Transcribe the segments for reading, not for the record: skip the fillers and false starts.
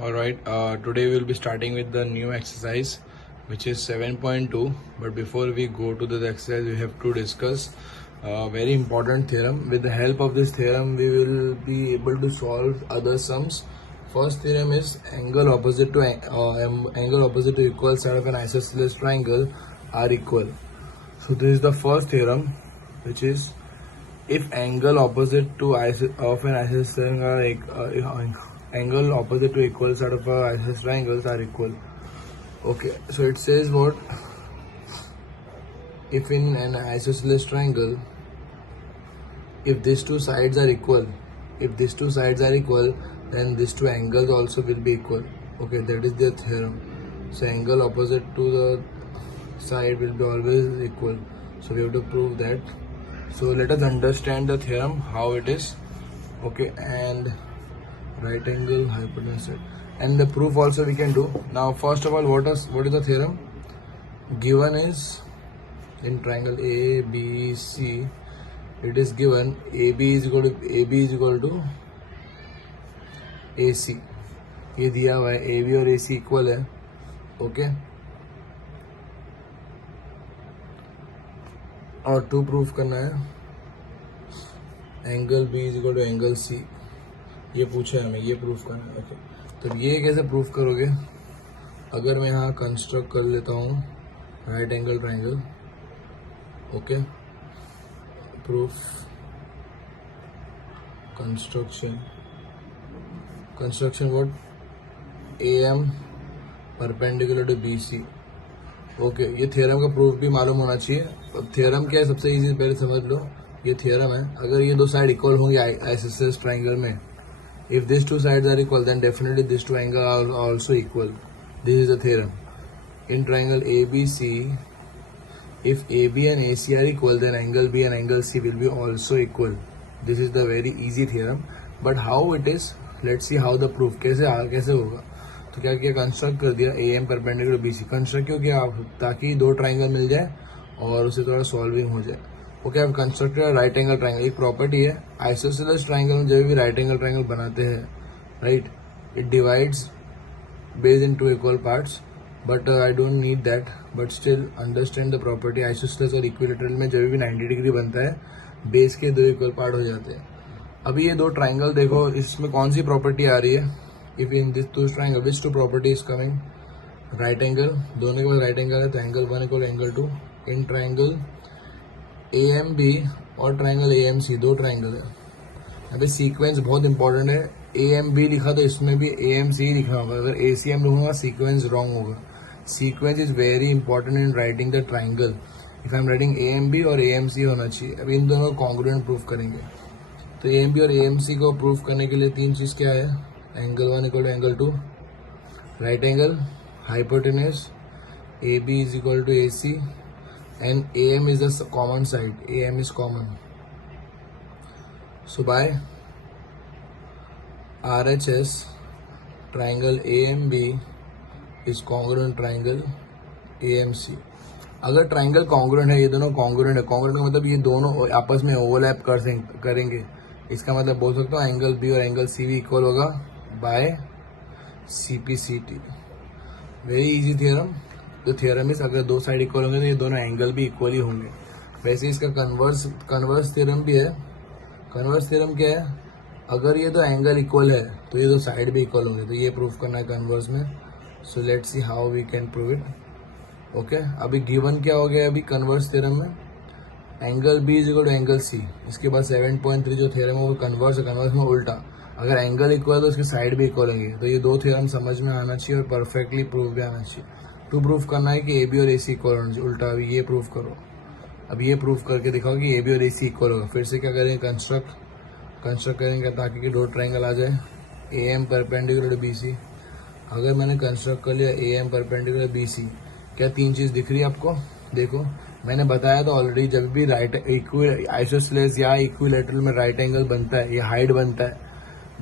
Alright, today we'll be starting with the new exercise which is 7.2. But before we go to the exercise, we have to discuss a very important theorem. With the help of this theorem, we will be able to solve other sums. First theorem is angle opposite to equal side of an isosceles triangle are equal. So this is the first theorem, which is if angle opposite to of an isosceles triangle angle opposite to equal side of isosceles triangles are equal. Okay, so it says what? If in an isosceles triangle, if these two sides are equal, then these two angles also will be equal. Okay, that is the theorem. So angle opposite to the side will be always equal. So we have to prove that. So let us understand the theorem, how it is. Okay, and right angle hypotenuse, and the proof also we can do. Now first of all, what is the theorem? Given is in triangle ABC, it is given AB is equal to AC. ये दिया हुआ है, AB और AC equal है. Okay, और to proof करना है angle B is equal to angle C. ये पूछा है हमें, ये प्रूफ करना है. ओके, तो ये कैसे प्रूफ करोगे? अगर मैं यहाँ कंस्ट्रक्ट कर लेता हूँ right angle triangle. Okay, proof construction what? AM perpendicular to BC. Okay, ये थ्योरम का प्रूफ भी मालूम होना चाहिए. अब थ्योरम क्या है? सबसे इजी पहले समझ लो, ये थ्योरम है. अगर ये दो साइड इक्वल होंगी आइसोसेलेस ट्राइंगल में, if these two sides are equal, then definitely these two angles are also equal. This is the theorem. In triangle ABC, if AB and AC are equal, then angle B and angle C will be also equal. This is the very easy theorem. But how it is? Let's see how the proof कैसे होगा. तो क्या किया? Construct कर दिया AM perpendicular BC. Construct क्यों किया? ताकि दो ट्राइंगल मिल जाए और उसे थोड़ा सॉल्विंग हो जाए. ओके, अब कंस्ट्रक्टेड राइट एंगल ट्राइंगल. एक प्रॉपर्टी है आइसोसेलेस ट्राइंगल में, जब भी राइट एंगल ट्राइंगल बनाते हैं, right, it divides base in two equal parts. But I don't need that, but still understand the property. Isosceles और इक्विलेटरल में जब भी 90 डिग्री बनता है, बेस के दो इक्वल पार्ट हो जाते हैं. अभी ये दो ट्राइंगल देखो, इसमें कौन सी प्रॉपर्टी आ रही है? If in this two triangle, which two property is coming? Right angle, दोनों के पास राइट एंगल है, तो angle 1 equal angle 2. In triangle AMB और ट्राइंगल AMC, दो ट्राइंगल है. यहाँ पे सीक्वेंस बहुत इंपॉर्टेंट है. AMB लिखा तो इसमें भी AMC ही लिखना होगा. अगर ACM लिखूंगा सीक्वेंस रॉन्ग होगा. Sequence is very important in writing the triangle. If I am writing AMB और AMC होना चाहिए. अब इन दोनों को कॉन्ग्रुएंट प्रूफ करेंगे. तो AMB और AMC को प्रूफ करने के लिए तीन चीज क्या है? Angle 1 equal to angle 2, right angle hypotenuse AB is equal to AC, and AM is the common side. AM is common. So by RHS, triangle AMB is congruent triangle AMC. अगर triangle congruent है, ये दोनों congruent है. Congruent का मतलब ये दोनों आपस में ओवरलैप करेंगे. इसका मतलब बोल सकता हूँ एंगल B और एंगल C भी इक्वल होगा बाय CPCT. Very easy theorem. तो थियरम इज अगर दो साइड इक्वल होंगे तो ये दोनों एंगल भी इक्वल ही होंगे. वैसे इसका कन्वर्स थ्योरम भी है. कन्वर्स थ्योरम क्या है? अगर ये दो एंगल इक्वल है तो ये दो साइड भी इक्वल होंगे. तो ये प्रूफ करना है कन्वर्स में. So let's see how we can prove it. Okay, अभी गिवन क्या हो गया? अभी कन्वर्स थ्योरम में angle B is equal to angle C. इसके बाद 7.3 जो थ्योरम है वो कन्वर्स है. कन्वर्स में उल्टा, अगर एंगल इक्वल है तो उसके साइड भी इक्वल होंगे. तो ये दो थ्योरम समझ में आना चाहिए और परफेक्टली प्रूफ भी आना चाहिए. टू प्रूफ करना है कि AB और AC इक्वल होना चाहिए. उल्टा अभी ये प्रूफ करो. अब ये प्रूफ करके दिखाओ कि AB और AC इक्वल होगा. फिर से क्या करेंगे? कंस्ट्रक्ट करेंगे ताकि कि दो ट्राइंगल आ जाए. AM perpendicular to BC. अगर मैंने कंस्ट्रक्ट कर लिया AM परपेंडिकुलर BC, क्या तीन चीज दिख रही है आपको? देखो, मैंने बताया तो ऑलरेडी, जब भी राइट आइसोसेलेस या इक्विलेटरल में राइट एंगल बनता है, ये हाइट बनता है,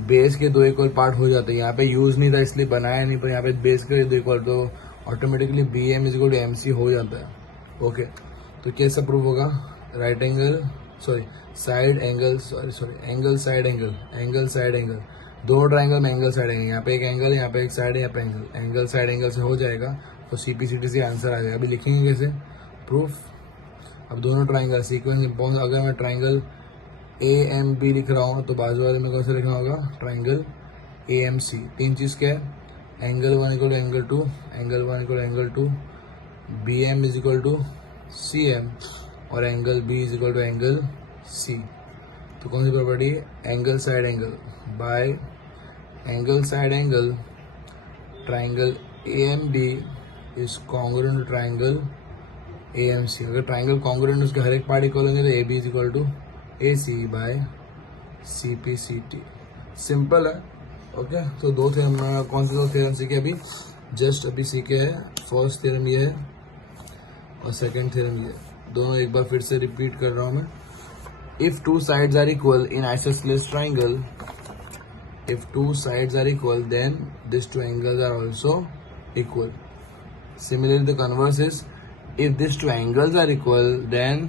बेस के दो इक्वल पार्ट हो जाते हैं. यहाँ पे यूज नहीं था इसलिए बनाया नहीं, पर यहाँ पे बेस के दो इक्वल, तो automatically BM is equal to MC हो जाता है. ओके, तो कैसा प्रूव होगा? राइट एंगल साइड एंगल दोनों ट्राइंगल में एंगल साइड एंगल, यहाँ पे एक एंगल है, यहाँ पे एक साइड है, यहाँ पे एंगल, एंगल साइड एंगल से हो जाएगा तो CPCT से आंसर आ जाएगा। अभी लिखेंगे कैसे प्रूफ। अब दोनों ट्राइंगल सीक्वेंस, अगर मैं ट्राइंगल AMB लिख रहा हूँ तो बाजू वाले में कैसे लिखना होगा, ट्राइंगल AMC। तीन चीज़ क्या है, angle 1 equal to angle 2, angle 1 equal to angle 2, BM is equal to CM और angle B is equal to angle C। तो कौन सी प्रॉपर्टी है, angle side angle by angle side angle triangle AMB is congruent to triangle AMC। अगर triangle congruent उसके हर एक part equal होंगे तो AB is equal to AC by CPCT। Simple है। ओके, तो दो थ्योरम, कौन से दो थ्योरम सीखे अभी, जस्ट अभी सीखे हैं। फर्स्ट थ्योरम ये है और सेकंड थ्योरम ये है। दोनों एक बार फिर से रिपीट कर रहा हूँ मैं। If two sides are equal in isosceles triangle, if two sides are equal, then these two angles are also equal. Similarly, the converse is, if these two angles are equal, then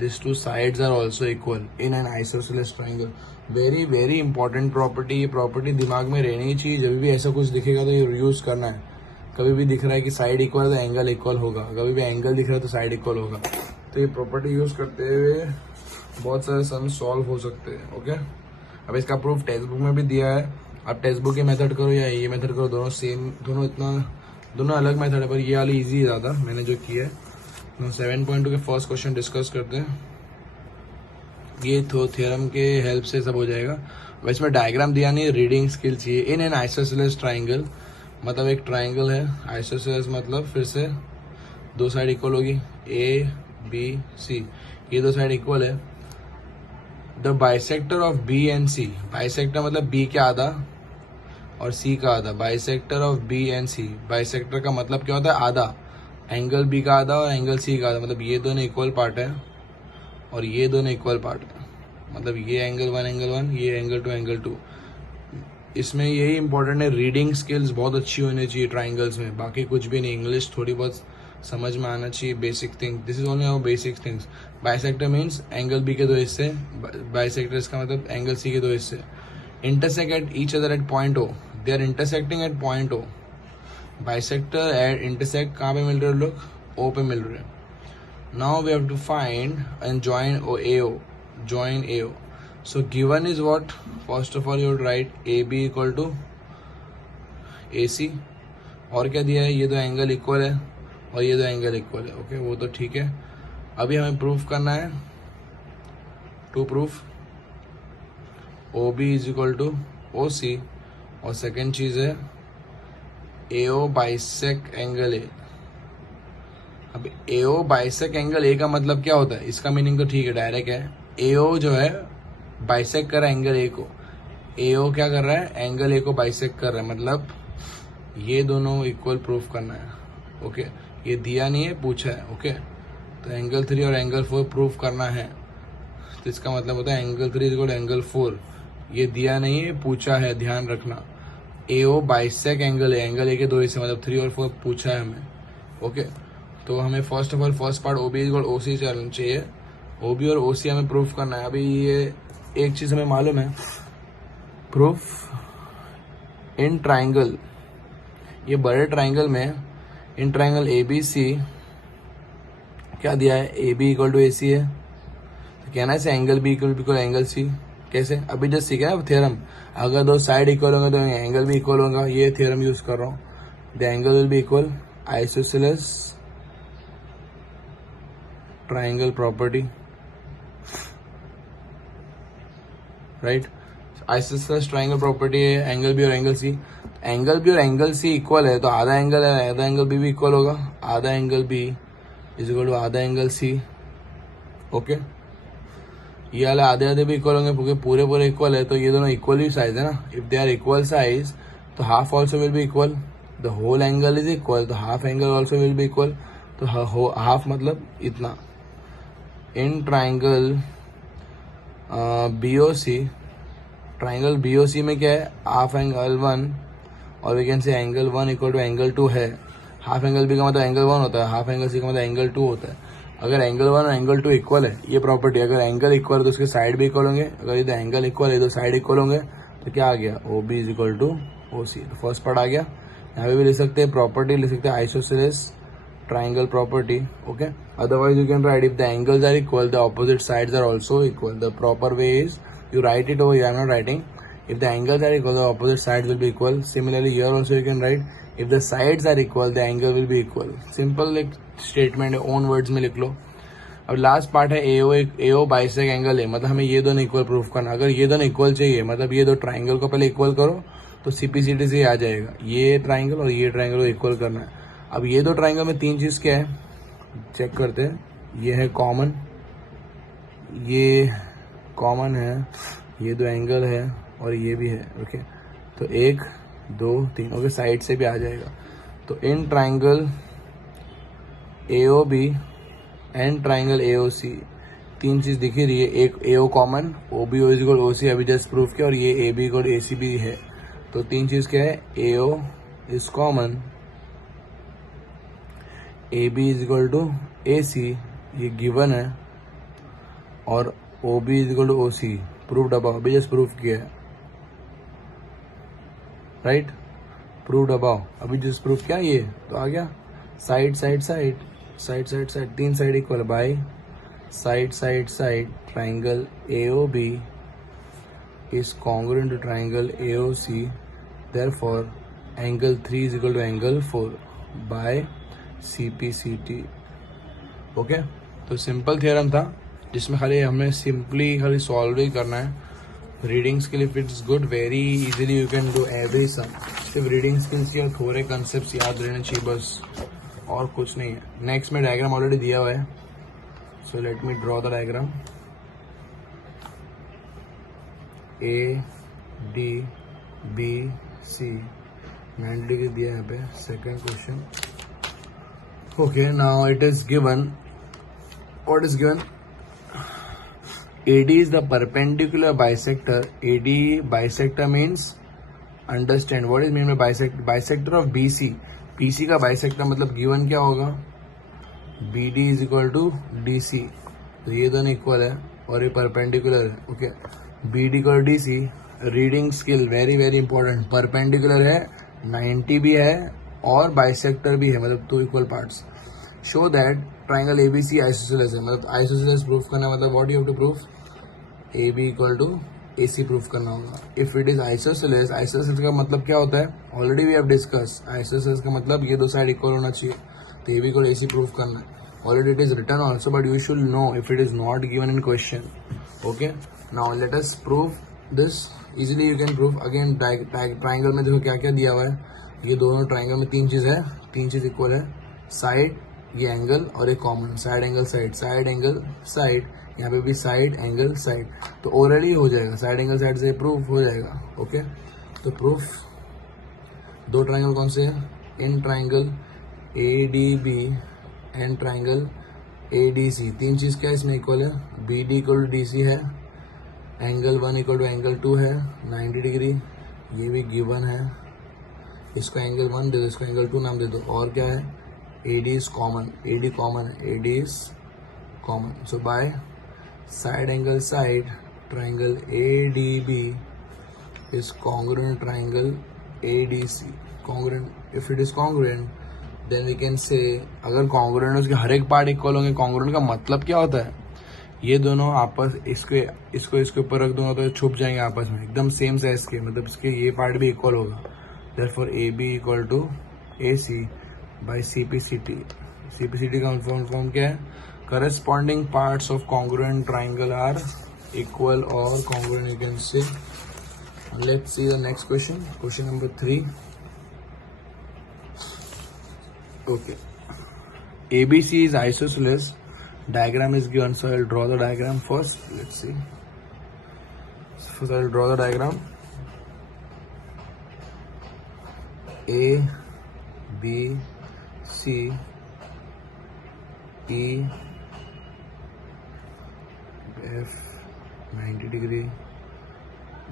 these two sides are also equal in an isosceles triangle. Very very important property। ये property दिमाग में रहनी चाहिए। जब भी ऐसा कुछ दिखेगा तो ये यूज करना है। कभी भी दिख रहा है कि साइड इक्वल है तो एंगल इक्वल होगा, कभी भी एंगल दिख रहा है तो साइड इक्वल होगा। तो ये प्रॉपर्टी यूज करते हुए बहुत सारे सम सॉल्व हो सकते हैं। ओके, अब इसका प्रूफ टेक्स्ट बुक में भी दिया है। आप टेक्स्ट बुक की मेथड करो या ये मेथड करो, दोनों सेम, दोनों अलग मेथड है, पर ये वाली इजी है ज़्यादा, मैंने जो किया है। 7.2 के फर्स्ट क्वेश्चन डिस्कस करते हैं। ये तो थ्योरम के हेल्प से सब हो जाएगा। वैसे में डायग्राम दिया नहीं, रीडिंग स्किल चाहिए। इन एन आइसोसेलेस ट्राइंगल, मतलब एक ट्राइंगल है, आइसोसेलेस मतलब फिर से दो साइड इक्वल होगी, ABC, ये दो साइड इक्वल है। The bisector of B and C, bisector मतलब B का आधा और C का आधा, bisector of B and C। Bisector का मतलब क्या होता है, आधा, एंगल B का आधा और एंगल C का आधा, मतलब ये दोनों इक्वल पार्ट है और ये दोनों इक्वल पार्ट है। मतलब ये एंगल 1, ये एंगल 2। इसमें यही इंपॉर्टेंट है, रीडिंग स्किल्स बहुत अच्छी होनी चाहिए ट्राइंगल्स में, बाकी कुछ भी नहीं। इंग्लिश थोड़ी बहुत समझ में आना चाहिए, basic thing, this is only our basic things. Bisector means angle B के दो हिस्से, बाइसेक्टर इसका मतलब एंगल C के दो हिस्से। Intersect at each other at point O, they are intersecting at point O। Bisector at intersect कहाँ पे मिल रहे हैं लोग, O पे मिल रहे हैं। Now we have to find and join AO, join AO. So given is what, first of all you would write AB equal to AC। और क्या दिया है, ये दो एंगल इक्वल है और ये दो एंगल इक्वल है। ओके, वो तो ठीक है। अभी हमें प्रूफ करना है, to proof OB is equal to OC, और सेकेंड चीज है AO बाइसेक एंगल A। अब AO बाइसेक एंगल A का मतलब क्या होता है, इसका मीनिंग तो ठीक है, डायरेक्ट है। AO जो है बाइसेक कर रहा है एंगल A को, AO क्या कर रहा है, एंगल A को बाइसेक कर रहा है, मतलब ये दोनों इक्वल प्रूफ करना है। ओके, ये दिया नहीं है, पूछा है। ओके, तो एंगल 3 और एंगल 4 प्रूफ करना है, तो इसका मतलब होता है एंगल 3 इक्वल एंगल 4। ये दिया नहीं है, पूछा है, ध्यान रखना। AO bisect angle A, angle A के दो हिस्से, मतलब 3 और 4 पूछा है हमें। ओके, तो हमें first of all first part OB equal OC चाहिए, OB और OC हमें प्रूफ करना है। अभी ये एक चीज हमें मालूम है, प्रूफ इन ट्राइंगल, ये बड़े ट्राइंगल में, इन ट्राइंगल ABC क्या दिया है, AB इक्वल टू AC है, तो कहना है से angle B equal angle C। कैसे, अभी जस्ट सीखा है थ्योरम, अगर दो साइड इक्वल होंगे तो एंगल भी इक्वल होगा। ये थ्योरम यूज कर रहा हूँ, the angle will be equal, isosceles triangle property, right. Isosceles triangle property है एंगल B और एंगल C। एंगल B और एंगल C इक्वल है तो आधा एंगल है, आधा एंगल B भी इक्वल होगा, आधा angle B is equal to आधा एंगल C। ओके, ये वाले आधे आधे भी इक्वल होंगे क्योंकि पूरे पूरे इक्वल है, तो ये दोनों इक्वल ही साइज है ना। If they are equal size तो half also will be equal, the whole angle is equal, तो half angle also will be equal, तो हाफ मतलब इतना। In triangle BOC, triangle BOC में क्या है, हाफ एंगल 1 और we can say angle 1 equal to angle 2 है। Half angle B का मतलब एंगल 1 होता है, हाफ एंगल C का मतलब एंगल 2 होता है। अगर एंगल 1 और एंगल 2 इक्वल है, ये प्रॉपर्टी, अगर एंगल इक्वल है तो उसके साइड भी इक्वल होंगे, अगर इधर एंगल इक्वल है तो साइड इक्वल होंगे, तो क्या आ गया, O B is equal to O C. तो फर्स्ट पार्ट आ गया। यहाँ पे भी लिख सकते हैं प्रॉपर्टी, लिख सकते हैं isosceles triangle property. Okay, otherwise you can write if the angles are equal the opposite sides are also equal. The proper way is you write it over here, I'm not writing. If the angles are equal, the opposite sides will be equal. Similarly, here also you can write if the sides are equal, the angle will be equal. Simple एक statement है, own words में लिख लो। अब last part है AO bisect angle है, मतलब हमें ये दोनों इक्वल प्रूफ करना। अगर ये दोनों इक्वल चाहिए, मतलब ये दो ट्राइंगल को पहले इक्वल करो तो CPCT से आ जाएगा। ये ट्राइंगल और ये ट्राइंगल को इक्वल करना है। अब ये दो ट्राइंगल में तीन चीज क्या है चेक करते हैं। ये है कॉमन, ये कॉमन है, ये दो एंगल है और ये भी है। ओके, तो 1 2 3 ओके, साइड से भी आ जाएगा। तो in triangle AOB and triangle AOC तीन चीज दिखी रही है। एक AO common, OB is equal OC अभी जस्ट प्रूफ किया, और ये AB इक्वल AC भी है। तो तीन चीज क्या है, AO is common, AB is equal to AC ये गिवन है, और OB is equal to OC proved above, अभी जस्ट प्रूफ किया है, राइट, प्रूव्ड अबाउ अभी जस्ट प्रूफ किया ये। तो आ गया side side side side side side, तीन side equal by side side side. Triangle AOB is congruent to triangle AOC, therefore angle 3 is equal to angle 4 by CPCT। Okay, तो simple theorem था जिसमें खाली हमें सिंपली खाली solve ही करना है। Reading skill if it's good, very easily you can do every sum. सिर्फ रीडिंग स्किल्स या थोड़े कंसेप्ट याद रहने चाहिए बस, और कुछ नहीं है। नेक्स्ट में डायग्राम ऑलरेडी दिया हुआ है, so let me draw the diagram. ADBC 90 degree दिया है यहाँ पे, second question. Okay, now it is given, what is given, AD is the perpendicular bisector. AD bisector means, understand what is mean by bisector of BC. BC का bisector मतलब given क्या होगा, BD is equal to DC। तो ये दोनों equal है और ये perpendicular है। Okay, BD equal to DC। Reading skill very very important, perpendicular है, 90 भी है और बाइसेक्टर भी है, मतलब 2 equal parts. Show that triangle ABC isosceles है, मतलब आइसोसेलेस प्रूफ करना मतलब what you have to proof, AB equal to AC proof करना होगा। If it is isosceles, isosceles का मतलब क्या होता है, already we have discuss. Isosceles का मतलब ये दो साइड इक्वल होना चाहिए, तो AB इक्वल AC प्रूफ करना है। Already it is written also, but you should know if it is not given in question. Okay, now let us prove this easily. You can prove again. Triangle में देखो क्या क्या दिया हुआ है, ये दोनों ट्राइंगल में तीन चीज है, तीन चीज इक्वल है, साइड, ये एंगल और एक common, side angle side, side angle side, यहाँ पे भी साइड एंगल साइड। तो ओरली हो जाएगा, साइड एंगल साइड से प्रूफ हो जाएगा। ओके, तो प्रूफ दो ट्राइंगल कौन से हैं, in triangle ADB and triangle ADC, तीन चीज क्या इसमें इक्वल है, BD इक्वल टू DC है, एंगल 1 इक्वल टू एंगल 2 है 90 डिग्री, ये भी गिवन है। इसको एंगल 1 दे दो, इसको एंगल 2 नाम दे दो, और क्या है, AD is common, AD common है, AD is common. So by side angle side, triangle ADB is congruent triangle ADC। congruent, if it is congruent then we can say, अगर congruent है उसके हर एक पार्ट इक्वल होंगे। congruent का मतलब क्या होता है, ये दोनों आपस, इसको इसके ऊपर रख दूंगा तो छुप जाएंगे आपस में, एकदम सेम साइज के, मतलब इसके ये पार्ट भी इक्वल होगा। therefore AB equal to AC by CPCT। CPCT का फॉर्म क्या है, corresponding parts of congruent triangle are equal और congruent, you can say. Let's see the next question, question number 3। Okay, ABC is isosceles, diagram is given, so I'll draw the diagram first. Let's see. First I'll draw the diagram. A, B, C, E, F 90 degree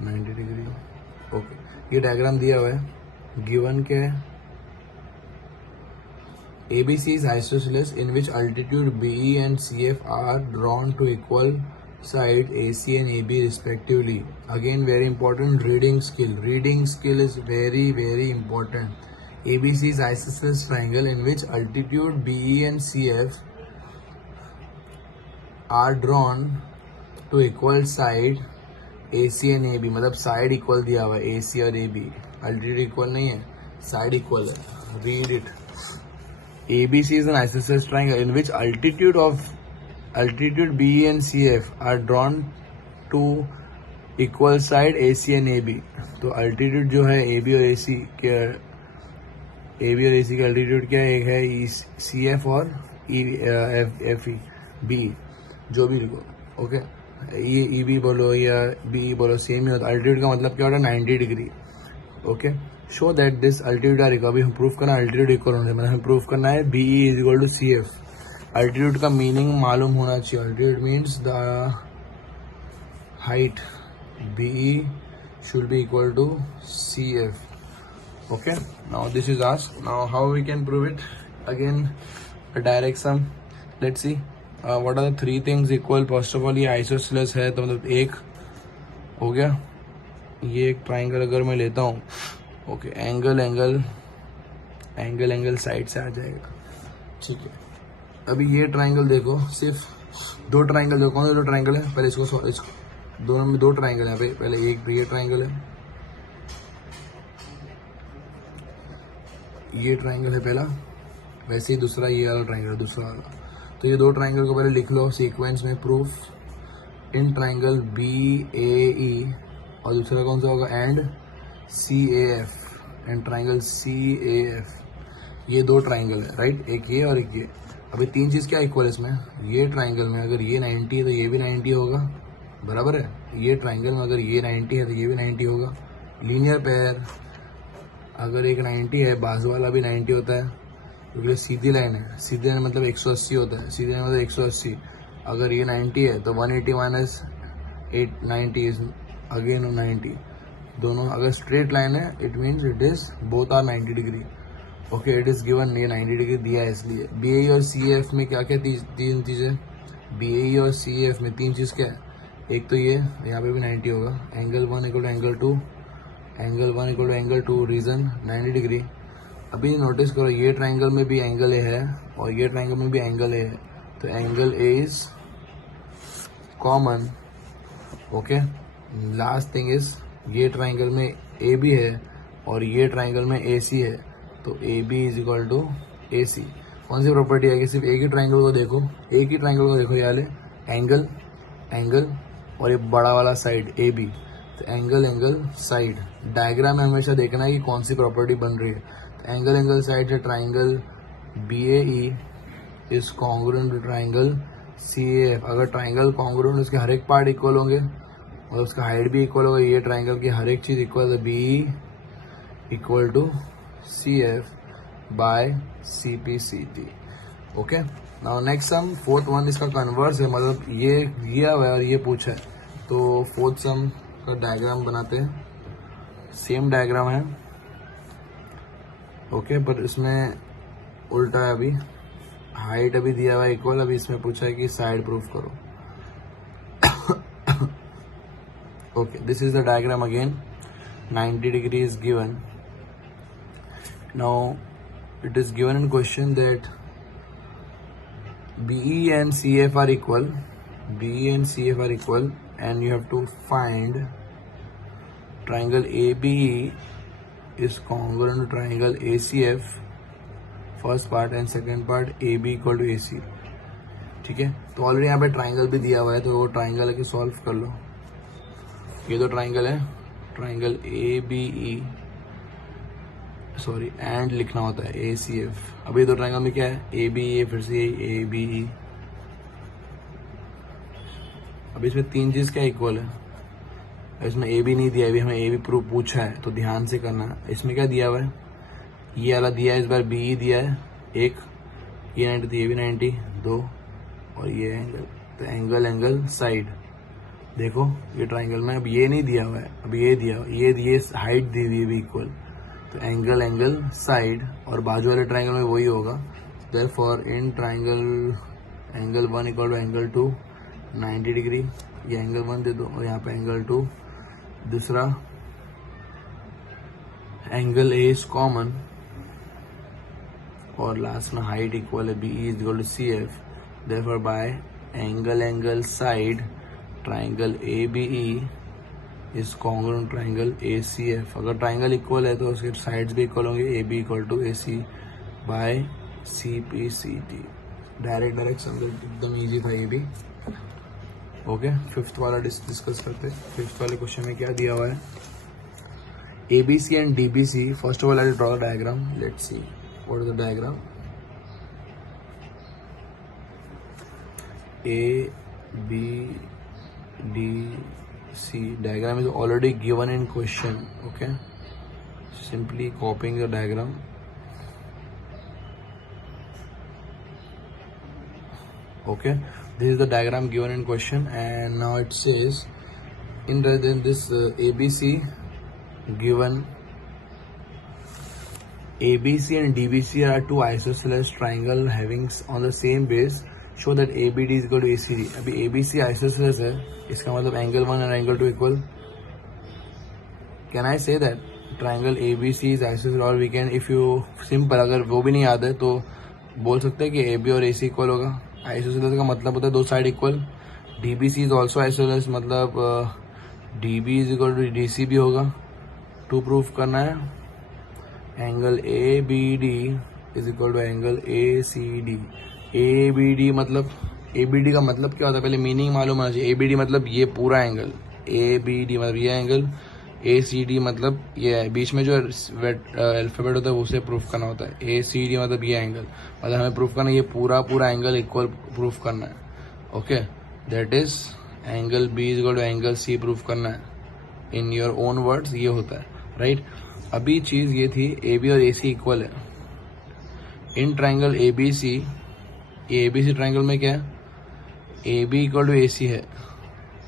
90 degree. Okay, ये diagram दिया हुआ है, given क्या है, ABC is isosceles in which altitude BE and CF are drawn to equal side AC and AB respectively. Again, very important, reading skill. Reading skill is very, very important. ABC is isosceles triangle in which altitude BE and CF are drawn to equal side AC and AB. मतलब side equal दिया हुआ है AC और AB, altitude equal नहीं है, side equal है. Read it. ABC is an isosceles triangle in which altitude BE and CF are drawn to equal side AC and AB. तो altitude जो है AB और AC के अल्टीट्यूड क्या है? एक है CF और FE B, जो भी लिखो. ओके, ये EB बोलो या BE बोलो, सेम ही होता है. अल्टीट्यूड का मतलब क्या होता है? 90 degree. Okay, show that this altitude are equal. अभी हम प्रूफ करना है अल्टीट्यूड इक्वल होने, मतलब हमें प्रूफ करना है BE is equal to CF. Altitude का मीनिंग मालूम होना चाहिए. Altitude means the height. BE should be equal to CF. Okay, now this is asked. Now how we can prove it? Again, a direct sum. Let's see what are the three things equal. First of all, ये isosceles है तो मतलब एक हो गया. ये एक triangle अगर मैं लेता हूँ, ओके, एंगल साइड से आ जाएगा. ठीक है, अभी ये ट्राइंगल देखो, सिर्फ दो ट्राइंगल देखो. कौन से दो ट्राइंगल है? पहले इसको दोनों में दो ट्राइंगल है. पहले एक ये ट्राइंगल है, ये ट्राइंगल है पहला, वैसे ही दूसरा ये वाला ट्राइंगल है, दूसरा वाला. तो ये दो ट्राइंगल को पहले लिख लो सीक्वेंस में. प्रूफ इन ट्राइंगल BAE और दूसरा कौन सा होगा? And CAF. And triangle CAF. ये दो ट्राइंगल है, राइट? एक ये और एक ये. अभी तीन चीज़ क्या इक्वल है इसमें? ये ट्राइंगल में अगर ये 90 है तो ये भी 90 होगा, बराबर है. ये ट्राइंगल में अगर ये 90 है तो ये भी 90 होगा. Linear pair. अगर एक 90 है, बाजू वाला भी 90 होता है, क्योंकि सीधी लाइन है. सीधे लाइन मतलब 180 होता है. सीधे लाइन मतलब 180. अगर ये 90 है तो 180 माइनस 90 इज अगेन 90. दोनों अगर स्ट्रेट लाइन है, it means it is both are 90 degree. Okay, it is given. ये 90 डिग्री दिया है इसलिए. BAE और CF में क्या क्या तीन चीज़ें? BAE और CF में तीन चीज़ क्या है? एक तो ये यहाँ पे भी 90 होगा. Angle 1 equal to angle 2, angle 1 equal to angle 2, reason 90 degree. अभी नोटिस करो, ये ट्राइंगल में भी एंगल ए है और ये ट्राइंगल में भी एंगल ए है, तो angle A is common. Okay, last thing is ये ट्राइंगल में ए बी है और ये ट्राइंगल में ए सी है, तो A B is equal to A C. कौन सी प्रॉपर्टी है कि सिर्फ एक ही ट्राइंगल को देखो, एक ही ट्राइंगल को देखो. ये एंगल और ये बड़ा वाला साइड ए बी, तो एंगल साइड. डायग्राम में हमेशा देखना है कि कौन सी प्रॉपर्टी बन रही है. तो एंगल साइड से triangle BAE is congruent to triangle CAF. अगर ट्राइंगल कॉन्ग्रुएंट, उसके हर एक पार्ट इक्वल होंगे और उसका हाइट भी इक्वल होगा. ये ट्राइंगल की हर एक चीज़ इक्वल है. BE equal to CF by CPCT. Okay, now next sum, fourth one इसका कन्वर्स है, मतलब ये दिया हुआ है और ये पूछा है. तो फोर्थ सम का डायग्राम बनाते हैं. सेम डायग्राम है, ओके, पर इसमें उल्टा है. अभी हाइट अभी दिया हुआ है इक्वल, अभी इसमें पूछा है कि साइड प्रूफ करो. Okay, this is the diagram again. 90 degree is given. Now it is given in question that BE and CF are equal. BE and CF are equal, and you have to find triangle ABE is congruent to triangle ACF. First part and second part AB equal to AC. ठीक है, तो already यहाँ पे triangle भी दिया हुआ है, तो वो ट्राइंगल है सॉल्व कर लो. ये तो ट्राइंगल है, ट्राइंगल ABE, सॉरी एंड लिखना होता है ACF. अभी दो ट्राइंगल में क्या है? ABE, फिर से ABE. अभी इसमें तीन चीज क्या इक्वल है? इसमें AB नहीं दिया, अभी हमें AB प्रूफ पूछा है, तो ध्यान से करना. इसमें क्या दिया हुआ है? ये वाला दिया है, इस बार BE दिया है एक, ये 90 थी, ये भी 90, दो, और ये एंगल. तो एंगल साइड. देखो ये ट्राइंगल में अब ये नहीं दिया हुआ है, अब ये दिया हुआ है, ये हाइट दी हुई है भी इक्वल, तो एंगल साइड, और बाजू वाले ट्राइंगल में वही होगा. Therefore in triangle angle 1 equal to angle 2 90 degree. ये एंगल 1 दे दो और यहाँ पे एंगल 2। दूसरा एंगल ए इज कॉमन और लास्ट में हाइट इक्वल है B is equal to C F, therefore by angle side triangle A B E is congruent triangle A C F. अगर ट्राइंगल इक्वल है तो उसके साइड्स भी equal होंगे, A B equal to A C by C P C T. Direct समझो, एकदम easy था ये भी। ओके, फिफ्थ वाला डिस्कस करते। फिफ्थ वाले क्वेश्चन में क्या दिया हुआ है, ABC and DBC. First of all, I'll draw a diagram. Let's see what is the diagram. A, B, D, C. Diagram is already given in question. Okay, simply copying the diagram. Okay, this is the diagram given in question, and now it says in this ABC given ABC and DBC are two isosceles triangle having on the same base. Show that ABD is equal to ACD. अभी ABC isosceles है, इसका मतलब angle 1 and angle 2 equal. Can I say that triangle ABC is isosceles, or we can, if you simple, अगर वो भी नहीं याद है तो बोल सकते हैं कि AB और AC इक्वल होगा। आइसोसेलेस का मतलब होता है दो side equal. DBC is also isosceles, मतलब DB is equal to DC भी होगा। टू प्रूफ करना है angle ABD is equal to angle ACD। ABD मतलब, ABD का मतलब क्या होता है, पहले मीनिंग मालूम होना चाहिए। ABD मतलब ये पूरा एंगल, ABD मतलब ये एंगल, ACD मतलब ये है, बीच में जो अल्फाबेट होता है उसे प्रूफ करना होता है। ACD मतलब ये एंगल, मतलब हमें प्रूफ करना है ये पूरा एंगल इक्वल प्रूफ करना है। Okay, that is angle B is equal to angle C proof करना है इन योर ओन वर्ड्स, ये होता है, राइट। अभी चीज ये थी AB और AC इक्वल है इन ट्राइंगल ABC। ये ABC ट्राइंगल में क्या है, AB इक्वल टू AC है,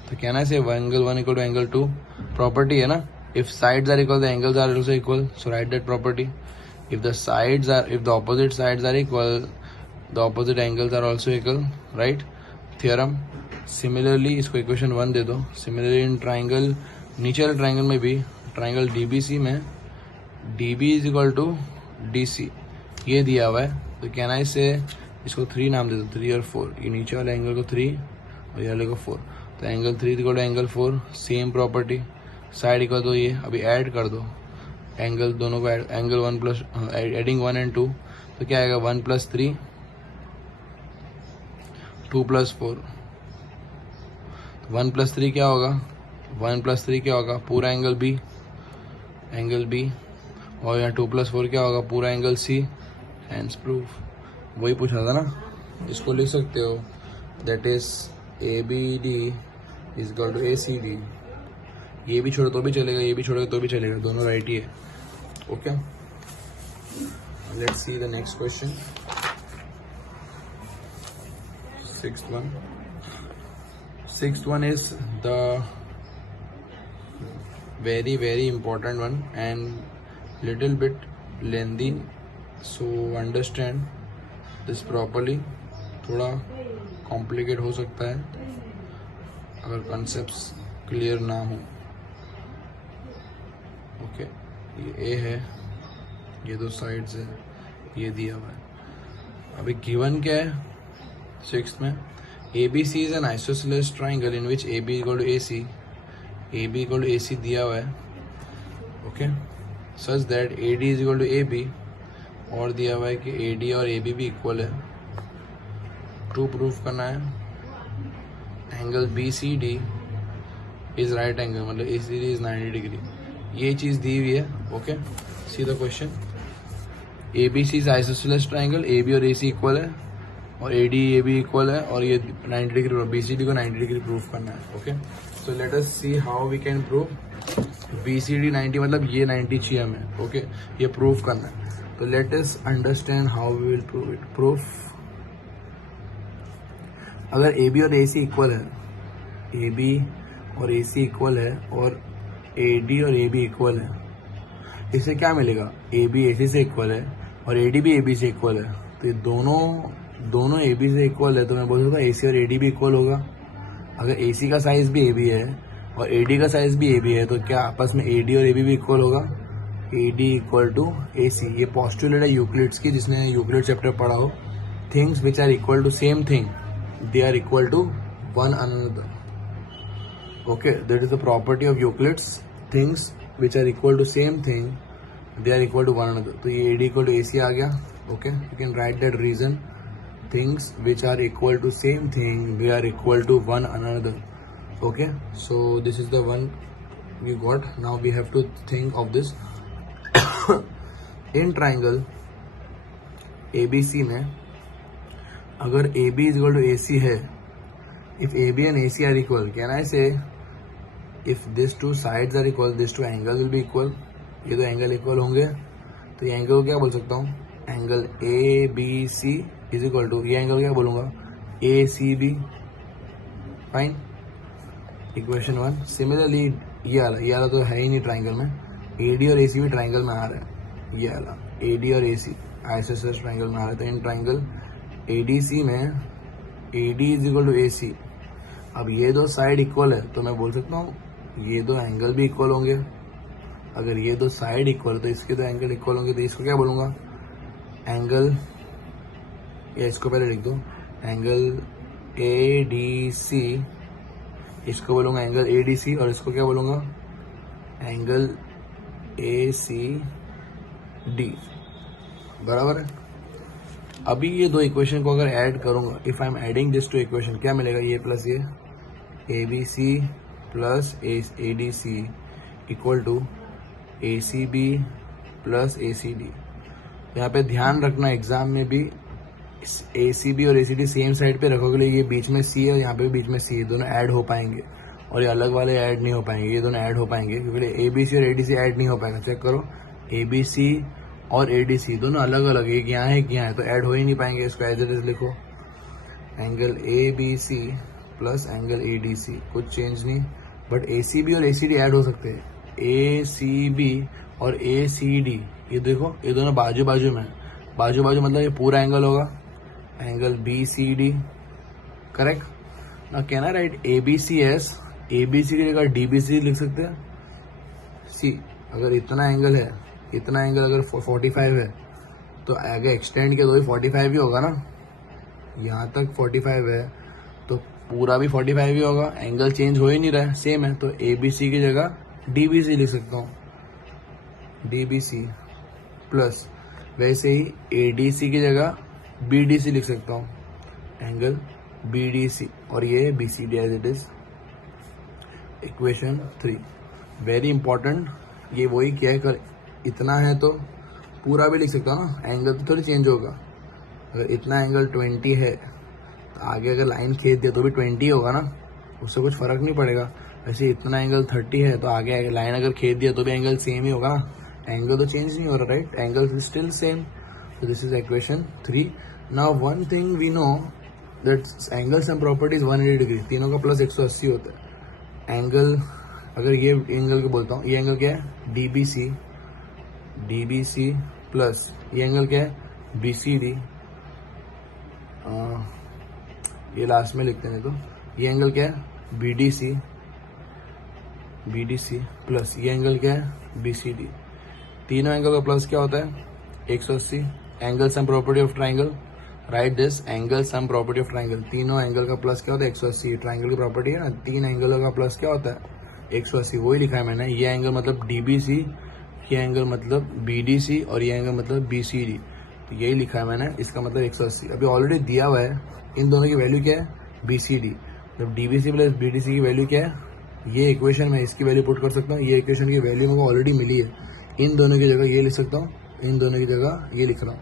तो कहना है angle 1 equal to angle 2 property है ना। If sides are equal the angles are also equal, so right that property. If the opposite sides are equal, the opposite angles are also equal, right. Theorem. Similarly इसको equation 1 दे दो। Similarly in triangle, नीचे वाले triangle में भी, triangle DBC में DB is equal to DC ये दिया हुआ है, तो कहना है इसको 3 नाम दे दो, 3 और 4। ये नीचे वाले एंगल को 3 और ये वाले को 4, तो angle 3 equal to angle 4, same property. Side equal तो ये, अभी ऐड कर दो एंगल दोनों को, एंगल 1 प्लस एडिंग 1 and 2, तो क्या आएगा 1 + 3 2 + 4। 1 + 3 क्या होगा, 1 + 3 क्या होगा, पूरा एंगल B, और यहाँ 2 + 4 क्या होगा, पूरा एंगल C। Hence proof. वही पूछा था ना, इसको लिख सकते हो, that is ABD is equal to ACD। ये भी छोड़ो तो भी चलेगा, ये भी छोड़ो तो भी चलेगा, दोनों राइट ही है। Okay, let's see the next question. Sixth one is the very important one and little bit lengthy, so understand this properly। थोड़ा कॉम्प्लिकेट हो सकता है अगर कॉन्सेप्ट्स क्लियर ना हो। ओके, ये A है, ये दो साइड्स है, ये दिया हुआ है। अभी गिवन क्या है 6th में, ABC is an isosceles triangle in which AB is equal to AC, AB equal to AC दिया हुआ है, okay, such that AD is equal to AB, और दिया हुआ है कि AD और AB भी इक्वल है। टू प्रूफ करना है angle BCD is right angle, मतलब ACD इज 90 डिग्री, ये चीज दी हुई है। Okay, see the question. ABC is isosceles triangle, AB और AC इक्वल है, और AD AB इक्वल है, और ये 90 डिग्री, BCD को 90 डिग्री प्रूफ करना है। Okay, so let us see how we can prove. BCD 90 मतलब ये 90 चाहिए हमें। ओके, ये प्रूफ करना है, तो let us understand how we will prove it. Proof, अगर AB और AC इक्वल है, AB और AC इक्वल है, और AD और AB इक्वल है, इससे क्या मिलेगा, AB AC से इक्वल है और AD भी AB से इक्वल है, तो ये दोनों AB से इक्वल है, तो मैं बोल सकता हूँ AC और AD भी इक्वल होगा। अगर AC का साइज भी AB है और AD का साइज भी AB है तो क्या आपस में AD और AB भी इक्वल होगा? AD equal to AC। ये पॉस्टुलेट है यूक्लिड्स की, जिसने यूक्लिड चैप्टर पढ़ा हो। Things which are equal to same thing, they are equal to one another. Okay, that is the property of Euclid's. Things which are equal to same thing, they are equal to one another. तो ये AD equal to AC आ गया। Okay, you can write that reason. Things which are equal to same thing, they are equal to one another. Okay, so this is the one we got. Now we have to think of this. In triangle ABC में अगर AB is equal to AC है, if AB and AC are equal, can I say if these two sides are equal, these two angles will be equal? ये दो angle equal होंगे तो ये angle को क्या बोल सकता हूँ? Angle ABC is equal to, ये एंगल क्या बोलूँगा? ACB। Fine, equation 1। सिमिलरली ये वाला तो है ही नहीं ट्राइंगल में, AD और AC भी ट्राइंगल में आ रहा है। ये वाला AD और AC आइसोसेलेस ट्राइंगल में आ रहा है। तो इन ट्राइंगल ADC में AD is equal to AC। अब ये दो साइड इक्वल है तो मैं बोल सकता हूँ ये दो एंगल भी इक्वल होंगे। अगर ये दो साइड इक्वल तो इसके दो एंगल इक्वल होंगे, तो इसको क्या बोलूँगा? एंगल, या इसको पहले लिख दो, एंगल ADC, इसको बोलूँगा एंगल ADC, और इसको क्या बोलूँगा? Angle ACD। बराबर है। अभी ये दो इक्वेशन को अगर ऐड करूँगा, if I am adding this to equation, क्या मिलेगा? ये प्लस ये ABC plus ADC equal to ACB plus ACD। यहाँ पे ध्यान रखना, एग्जाम में भी ACB और ACD सेम साइड पे रखोगे, ये बीच में C है और यहाँ पे भी बीच में C है, दोनों ऐड हो पाएंगे, और ये अलग वाले ऐड नहीं हो पाएंगे, ये दोनों ऐड हो पाएंगे, क्योंकि ABC और ADC ऐड नहीं हो पाएगा। चेक करो, ABC और ADC दोनों अलग अलग, एक यहाँ है एक यहाँ है, तो ऐड हो ही नहीं पाएंगे। इसको एज इट इज लिखो, angle ABC plus angle ADC, कुछ चेंज नहीं, बट ACB और ACD ऐड हो सकते हैं। ACB और ACD, ये देखो ये दोनों बाजू बाजू में, बाजू बाजू मतलब ये पूरा एंगल होगा, एंगल BCD। करेक्ट। ना can I right ABC S, ABC की जगह DBC लिख सकते हैं। सी, अगर इतना एंगल है, इतना एंगल अगर 45 है तो आगे एक्सटेंड किया तो भी 45 ही होगा ना, यहाँ तक 45 है तो पूरा भी 45 ही होगा, एंगल चेंज हो ही नहीं रहा है, सेम है। तो ABC की जगह DBC लिख सकता हूँ, DBC प्लस वैसे ही ADC की जगह BDC लिख सकता हूँ, एंगल BDC, और ये BCD as it is. Equation 3 very important, ये वही क्या है, इतना है तो पूरा भी लिख सकता हूँ ना, एंगल तो थोड़ी चेंज होगा। अगर इतना एंगल 20 है तो आगे अगर लाइन खींच दिया तो भी 20 होगा ना, उससे कुछ फर्क नहीं पड़ेगा। वैसे इतना एंगल 30 है तो आगे लाइन अगर खींच दिया तो भी एंगल सेम ही होगा ना, एंगल तो चेंज नहीं हो रहा, right? Angle is still same. So this is equation 3. Now one thing we know that angle sum property is 180 degree, तीनों का प्लस 180 होता है। एंगल, अगर ये एंगल को बोलता हूँ, ये एंगल क्या है? DBC प्लस ये एंगल क्या है? BCD। ये लास्ट में लिखते हैं, तो ये एंगल क्या है? BDC प्लस ये एंगल क्या है? BCD। तीनों एंगल का प्लस क्या होता है? 180। Angle sum property of triangle, right this, angle sum property of triangle, तीनों एंगल का प्लस क्या होता है? 180। ट्राइंगल की प्रॉपर्टी है ना, तीन एंगलों का प्लस क्या होता है? 180। वही लिखा है मैंने, ये एंगल मतलब DBC, ये एंगल मतलब BDC, और ये एंगल मतलब BCD, तो यही लिखा है मैंने, इसका मतलब 180। अभी ऑलरेडी दिया हुआ है, इन दोनों की वैल्यू क्या है? BCD, जब DBC प्लस BDC की वैल्यू क्या है? ये इक्वेशन में इसकी वैल्यू पुट कर सकता हूँ, ये इक्वेशन की वैल्यू मेरे को ऑलरेडी मिली है, इन दोनों की जगह ये लिख सकता हूँ, इन दोनों की जगह ये लिख रहा हूँ,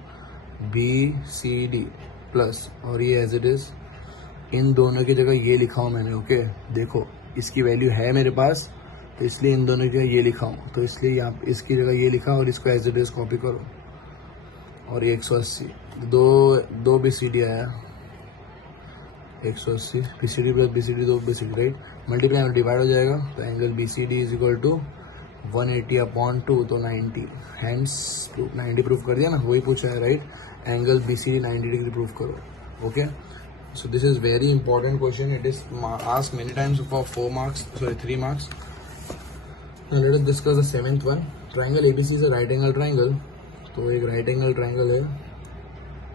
BCD प्लस, और ये एज इट इज, इन दोनों की जगह ये लिखा हूँ मैंने। ओके, देखो इसकी वैल्यू है मेरे पास, तो इसलिए इन दोनों की जगह ये लिखा हूँ, तो इसलिए यहाँ इसकी जगह ये लिखा और इसको एज इट इज कॉपी करो, और ये 180, दो BCD आया, 180 BCD प्लस BCD, दो BCD, राइट? मल्टीप्लाई में डिवाइड हो जाएगा, तो angle BCD is equal to 180/2, तो 90, हैंड्स 90 प्रूफ कर दिया ना, वही पूछा है, right? Angle BCD 90 degree proof करो। Okay, So this is very important question. It is asked many times for 3 marks. Now let us discuss the 7th one. Triangle ABC is a right angle triangle. तो एक right angle triangle है,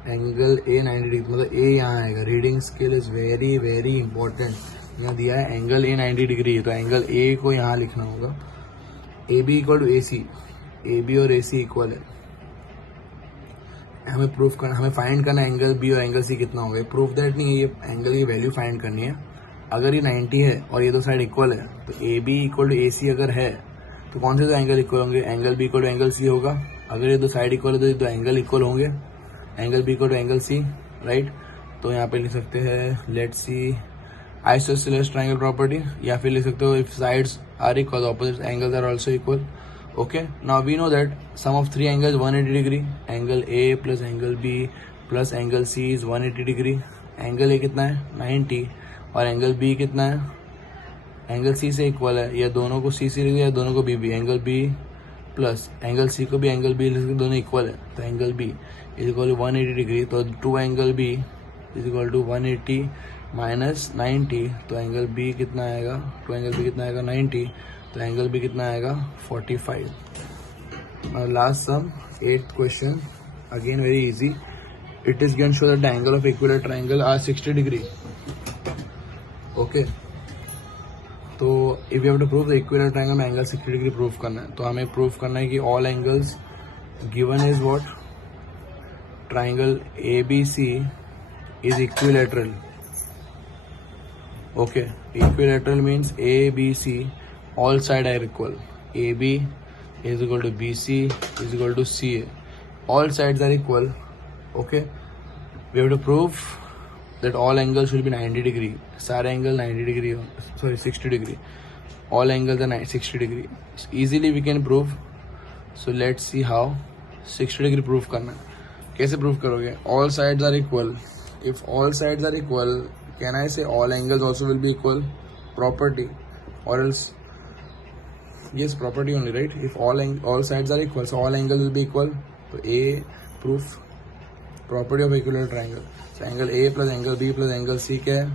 angle A 90 degree, मतलब A यहाँ आएगा. Reading scale is very very important. यहाँ दिया है angle A 90 degree, तो एंगल A को यहाँ लिखना होगा. AB equal to AC, AB और AC इक्वल है. हमें प्रूफ करना, हमें फाइंड करना एंगल B और एंगल C कितना होगा. प्रूफ दैट नहीं है, ये एंगल की वैल्यू फाइंड करनी है. अगर ये 90 है और ये दो साइड इक्वल है, तो AB इक्वल टू AC अगर है तो कौन से दो एंगल इक्वल होंगे. Angle B equal to angle C होगा. अगर ये दो साइड इक्वल है तो ये दो एंगल इक्वल होंगे. Angle B equal to angle C, right. तो यहाँ पे लिख सकते हैं let's see isosceles triangle property, या फिर लिख सकते हो if sides are equal opposite angles are also equal. Okay, now we know that sum of three angles 180 degree. Angle A plus angle B plus angle C is 180 degree. Angle A कितना है 90 और angle B कितना है, angle C से equal है. या दोनों को C से लिख दिया, दोनों को B angle B plus angle C को भी angle B लिख सकते, दोनों इक्वल है. तो angle B is equal to 180 degree. तो 2 angle B is equal to 180 minus 90. तो angle B कितना आएगा, 2 angle B कितना आएगा 90. तो एंगल भी कितना आएगा 45. Last sum 8th question, again very easy. It is given show that the angle of equilateral triangle are 60 degree. Okay, तो if you have to prove the equilateral triangle में angle 60 degree prove करना है, तो हमें prove करना है कि all angles given is what, triangle ABC is equilateral. Okay, equilateral means ABC all side are equal. AB is equal to BC is equal to CA. All sides are equal. Okay, we have to prove that all angles will be 90 degree. सारे angle 90 degree, sorry 60 degree. All angles are 60 degree. So easily we can prove. So let's see how 60 degree proof करना है. कैसे proof करोगे? All sides are equal. If all sides are equal, can I say all angles also will be equal? Property, or else yes, property only, right? If all sides are equal, so all angles will be equal. So A proof property of equilateral triangle. So angle A plus angle B plus angle C क्या है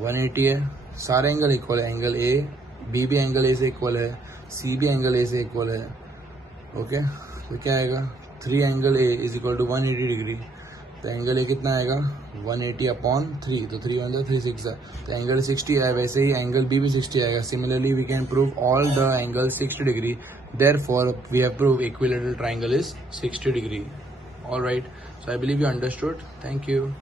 180 है. सारे angle equal है. Angle A B भी angle A से equal है, C भी angle A से इक्वल है. ओके, तो क्या आएगा 3 angle A is equal to 180 degree. तो एंगल A कितना आएगा 180 अपॉन 3, तो 3 1 3 6 है. तो एंगल 60 है, वैसे ही एंगल B भी 60 आएगा. Similarly we can prove all the angle 60 degree. Therefore we have prove equilateral triangle is 60 degree. Alright, so I believe you understood. Thank you.